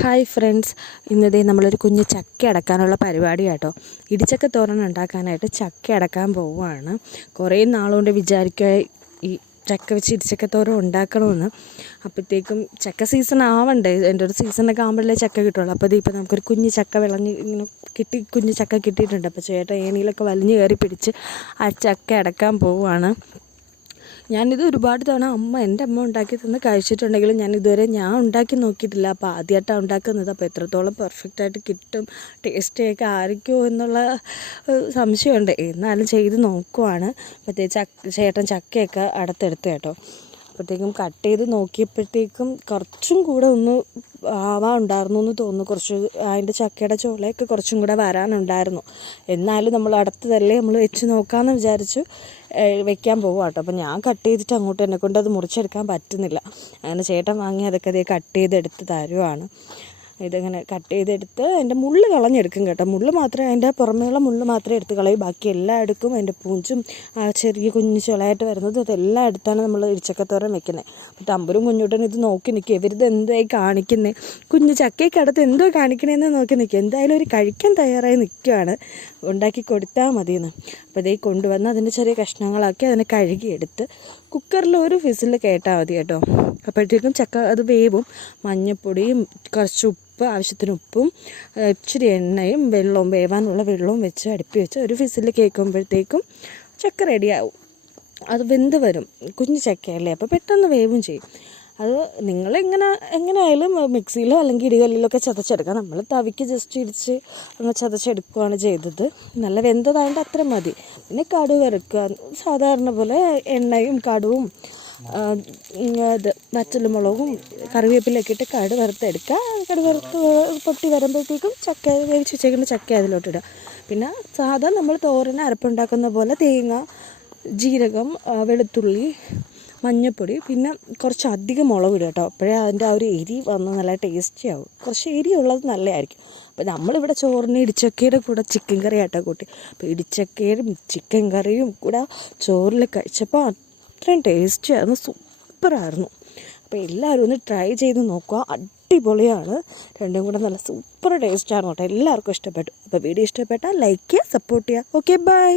Hi friends, ഇന്നതേ നമ്മളൊരു കുഞ്ഞ് ചക്ക അടക്കാനുള്ള പരിപാടിയാട്ടോ. ഇടിച്ചക്ക തോരൻ ഉണ്ടാക്കാനായിട്ട് ചക്ക അടക്കാൻ പോവുകയാണ്. കുറേ നാളുകൊണ്ട് വിചാരിക്കുക ഈ ചക്ക വെച്ച് ഇടിച്ചക്ക തോരൻ ഉണ്ടാക്കണമെന്ന്. അപ്പോഴത്തേക്കും ചക്ക സീസൺ ആവണ്ടേ, എൻ്റെ ഒരു സീസണൊക്കെ ആകുമ്പോഴേ ചക്ക കിട്ടുള്ളൂ. അപ്പോൾ ഇതിപ്പോൾ നമുക്കൊരു കുഞ്ഞ് ചക്ക വിളഞ്ഞ് ഇങ്ങനെ കുഞ്ഞ് ചക്ക കിട്ടിയിട്ടുണ്ട്. അപ്പോൾ ചേട്ടൻ ഏണിയിലൊക്കെ വലിഞ്ഞ് കയറി പിടിച്ച് ആ ചക്ക അടക്കാൻ പോവുകയാണ്. ഞാനിത് ഒരുപാട് തവണ എൻ്റെ അമ്മ ഉണ്ടാക്കി തന്ന് കഴിച്ചിട്ടുണ്ടെങ്കിലും ഞാൻ ഉണ്ടാക്കി നോക്കിയിട്ടില്ല. അപ്പോൾ ആദ്യമായിട്ടാണ് ഉണ്ടാക്കുന്നത്. അപ്പോൾ എത്രത്തോളം പെർഫെക്റ്റായിട്ട് കിട്ടും, ടേസ്റ്റൊക്കെ ആയിരിക്കുമോ എന്നുള്ള സംശയമുണ്ട്. എന്നാലും ചെയ്ത് നോക്കുവാണ്. ചേട്ടൻ ചക്കയൊക്കെ അടുത്തെടുത്ത് കേട്ടോ. അപ്പോഴത്തേക്കും കട്ട് ചെയ്ത് നോക്കിയപ്പോഴത്തേക്കും കുറച്ചും കൂടെ ഒന്ന് ഉണ്ടായിരുന്നു എന്ന് തോന്നുന്നു. കുറച്ച് അതിൻ്റെ ചക്കയുടെ ചോളയൊക്കെ കുറച്ചും കൂടെ വരാനുണ്ടായിരുന്നു. എന്നാലും നമ്മൾ അടുത്തതല്ലേ, നമ്മൾ വെച്ച് നോക്കാമെന്ന് വിചാരിച്ചു വെക്കാൻ പോകുക കേട്ടോ. അപ്പോൾ ഞാൻ കട്ട് ചെയ്തിട്ട് അങ്ങോട്ട് എന്നെ കൊണ്ട് അത് മുറിച്ചെടുക്കാൻ പറ്റുന്നില്ല. അങ്ങനെ ചേട്ടൻ വാങ്ങി അതൊക്കെ അതേ കട്ട് ചെയ്തെടുത്ത് തരുവാണ്. ഇതിങ്ങനെ കട്ട് ചെയ്തെടുത്ത് അതിൻ്റെ മുള്ള് കളഞ്ഞെടുക്കും കേട്ടോ. അതിൻ്റെ പുറമേയുള്ള മുള്ള് മാത്രമേ എടുത്ത് കളയും. ബാക്കി എല്ലാം എടുക്കും. അതിൻ്റെ പൂഞ്ചും ചെറിയ കുഞ്ഞു ചുളയായിട്ട് വരുന്നത് അതെല്ലാം എടുത്താണ് നമ്മൾ ഇടിച്ചക്കത്തോരൻ വെക്കുന്നത്. അപ്പോൾ തമ്പുരും കുഞ്ഞുട്ടൻ ഇത് നോക്കി നിൽക്കുക, ഇവരിത് എന്തായി കാണിക്കുന്നത്, കുഞ്ഞു ചക്കയ്ക്കടുത്ത് എന്തോ കാണിക്കണേന്ന് നോക്കി നിൽക്കുക. എന്തായാലും ഒരു കഴിക്കാൻ തയ്യാറായി നിൽക്കുകയാണ്, ഉണ്ടാക്കി കൊടുത്താൽ മതിയെന്ന്. അപ്പോൾ ഇതേ കൊണ്ടുവന്ന് അതിൻ്റെ ചെറിയ കഷ്ണങ്ങളാക്കി അതിനെ കഴുകിയെടുത്ത് കുക്കറിൽ ഒരു വിസിൽ കേട്ടാൽ മതി കേട്ടോ. അപ്പോഴത്തേക്കും ചക്ക അത് വേവും. മഞ്ഞൾപ്പൊടിയും കുറച്ച് ആവശ്യത്തിന് ഉപ്പും ഇച്ചിരി എണ്ണയും വെള്ളവും, വേവാനുള്ള വെള്ളവും വെച്ച് അടുപ്പി വെച്ച് ഒരു വിസിൽ കേൾക്കുമ്പോഴത്തേക്കും ചക്ക റെഡിയാവും. അത് വെന്ത് വരും. കുഞ്ഞു ചക്കയല്ലേ, അപ്പോൾ പെട്ടെന്ന് വേവും ചെയ്യും. അത് എങ്ങനെയായാലും മിക്സിയിലോ അല്ലെങ്കിൽ ഇടികല്ലിലൊക്കെ ചതച്ചെടുക്കാം. നമ്മൾ തവിക്ക് ജസ്റ്റ് ഇടിച്ച് ഒന്ന് ചതച്ചെടുക്കുകയാണ് ചെയ്തത്. നല്ല വെന്തതായതുകൊണ്ട് അത്ര മതി. പിന്നെ കടുക് വറുക്കുക, സാധാരണ പോലെ എണ്ണയും കടുവും വറ്റൽമുളകും കറിവേപ്പിലൊക്കെ ഇട്ട് കടുക് വറുത്തെടുക്കുക. കടുക് വറുത്ത് പൊട്ടി വരുമ്പോഴത്തേക്കും ചക്ക വേവിച്ച് വെച്ചേക്കുന്ന ചക്ക അതിലോട്ടിടുക. പിന്നെ സാധാരണ നമ്മൾ തോരന് അരപ്പുണ്ടാക്കുന്ന പോലെ തേങ്ങ, ജീരകം, വെളുത്തുള്ളി, മഞ്ഞൾപ്പൊടി, പിന്നെ കുറച്ച് അധികം മുളക് ഇടുക കേട്ടോ. അപ്പോഴേ അതിൻ്റെ ആ ഒരു എരി വന്ന് നല്ല ടേസ്റ്റി ആവും. കുറച്ച് എരിയുള്ളത് നല്ലതായിരിക്കും. അപ്പോൾ നമ്മളിവിടെ ചോറിന് ഇടിച്ചക്കയുടെ കൂടെ ചിക്കൻ കറി ആട്ടോ കൂട്ടി. അപ്പോൾ ഇടിച്ചക്കയും ചിക്കൻ കറിയും കൂടെ ചോറിൽ കഴിച്ചപ്പോൾ അത്രയും ടേസ്റ്റി ആയിരുന്നു, സൂപ്പറായിരുന്നു. അപ്പോൾ എല്ലാവരും ഒന്ന് ട്രൈ ചെയ്ത് നോക്കുക, അടിപൊളിയാണ്. രണ്ടും കൂടെ നല്ല സൂപ്പർ ടേസ്റ്റായിരുന്നു കേട്ടോ. എല്ലാവർക്കും ഇഷ്ടപ്പെട്ടു. അപ്പോൾ വീഡിയോ ഇഷ്ടപ്പെട്ടാൽ ലൈക്ക് ചെയ്യുക, സപ്പോർട്ട് ചെയ്യുക. Okay, by.